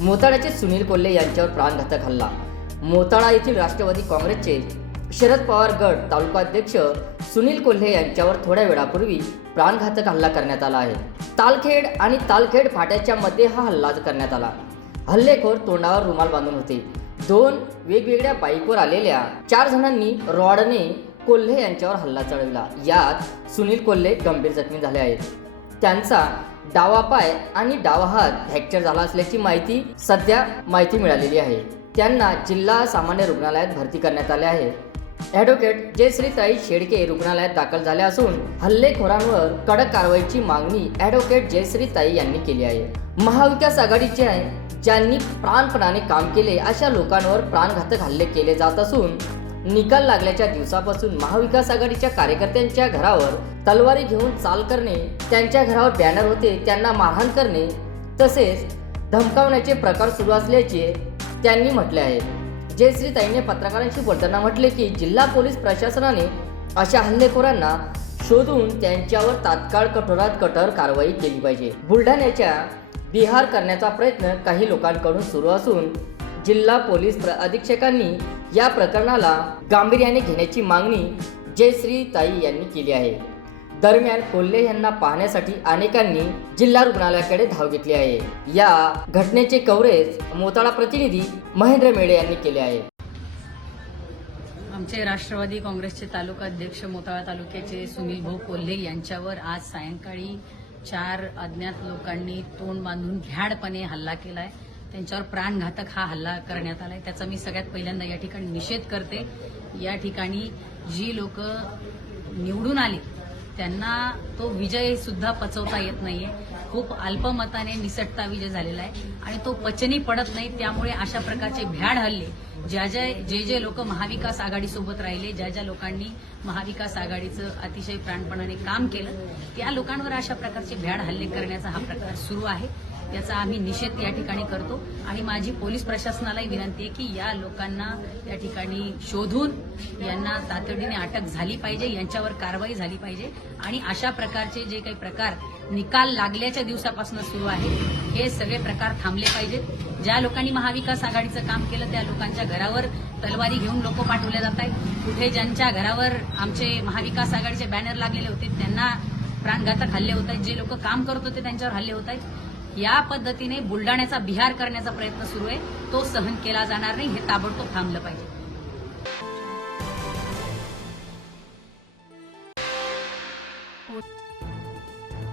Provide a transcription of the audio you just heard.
मोताळ्याचे सुनील कोल्हे यांच्यावर प्राणघातक हल्ला. मोताळा येथील राष्ट्रवादी काँग्रेसचे शरद पवार गट तालुकाध्यक्ष सुनील कोल्हे यांच्यावर थोड्या वेळापूर्वी प्राणघातक हल्ला करण्यात आला आहे. तालखेड आणि तालखेड फाट्याच्या मध्ये हा हल्ला करण्यात आला. हल्लेखोर तोंडावर रुमाल बांधून होते. दोन वेगवेगळ्या बाईकवर आलेल्या चार जणांनी रॉडने कोल्हे यांच्यावर हल्ला चढविला. यात सुनील कोल्हे गंभीर जखमी झाले आहेत. त्यांचा डावा पाय आणि डावा हात फ्रॅक्चर झाला असल्याची माहिती सध्या माहिती मिळालेली आहे. त्यांना जिल्हा सामान्य रुग्णालयात भरती करण्यात आले आहे. ॲडव्होकेट जयश्रीताई शेडके रुग्णालयात दाखल झाल्या असून हल्लेखोरांवर कडक कारवाईची मागणी ॲडव्होकेट जयश्रीताई यांनी केली आहे. महाविकास आघाडीचे ज्यांनी प्राणपणाने काम केले अशा लोकांवर प्राणघातक हल्ले केले जात असून निकाल लागल्याच्या दिवसापासून महाविकास आघाडीच्या कार्यकर्त्यांच्या घरावर तलवारी घेऊन चाल करणे त्यांच्या घरावर बॅनर होते त्यांना मारहाण करणे तसेच धमकावण्याचे प्रकार सुरू असल्याचे त्यांनी म्हटले आहे. जयश्रीताईंनी पत्रकारांशी बोलताना म्हटले की जिल्हा पोलीस प्रशासनाने अशा हल्लेखोरांना शोधून त्यांच्यावर तात्काळ कठोरात कठोर कारवाई केली पाहिजे. बुलढाण्याच्या बिहार करण्याचा प्रयत्न काही लोकांकडून सुरू असून जिल्हा पोलीस प्र अधीक्षकांनी या प्रकरणाला गांभीर्याने घेण्याची मागणी जयश्रीताई यांनी केली आहे. दरम्यान कोल्हे यांना पाहण्यासाठी अनेकांनी जिल्हा रुग्णालयाकडे धाव घेतली आहे. या घटनेचे कव्हरेज मोताळा प्रतिनिधी महेंद्र मेळे यांनी केले आहे. आमचे राष्ट्रवादी काँग्रेसचे तालुका अध्यक्ष मोताळा तालुक्याचे सुनील भाऊ कोल्हे यांच्यावर आज सायंकाळी चार अज्ञात लोकांनी तोंड बांधून घ्याडपणे हल्ला केलाय. त्यांच्यावर प्राणघातक हा हल्ला करण्यात आलाय. त्याचा मी सगळ्यात पहिल्यांदा या ठिकाणी निषेध करते. या ठिकाणी जी लोक निवडून आली त्यांना तो विजय सुद्धा पचवता येत नाहीये. खूप अल्पमताने निसटता विजय झालेला आहे आणि तो पचनी पडत नाही. त्यामुळे अशा प्रकारचे भ्याड हल्ले ज्या ज्या जे जे लोक महाविकास आघाडीसोबत राहिले ज्या ज्या लोकांनी महाविकास आघाडीचं अतिशय प्राणपणाने काम केलं त्या लोकांवर अशा प्रकारचे भ्याड हल्ले करण्याचा हा प्रकार सुरू आहे. याचा आम्ही निषेध या ठिकाणी करतो. आणि माझी पोलीस प्रशासनालाही विनंती आहे की या लोकांना या ठिकाणी शोधून यांना तातडीने अटक झाली पाहिजे यांच्यावर कारवाई झाली पाहिजे. आणि अशा प्रकारचे जे काही प्रकार निकाल लागल्याच्या दिवसापासून सुरू आहे हे सगळे प्रकार थांबले पाहिजेत. ज्या लोकांनी महाविकास आघाडीचं काम केलं त्या लोकांच्या घरावर तलवारी घेऊन लोक पाठवले जात आहेत. कुठे ज्यांच्या घरावर आमचे महाविकास आघाडीचे बॅनर लागलेले होते त्यांना प्राणघातक हल्ले होत आहेत. जे लोक काम करत होते त्यांच्यावर हल्ले होत आहेत. या पद्धतीने बुलडाण्याचा बिहार करण्याचा प्रयत्न सुरू आहे. तो सहन केला जाणार नाही हे ताबडतोब थांबलं पाहिजे.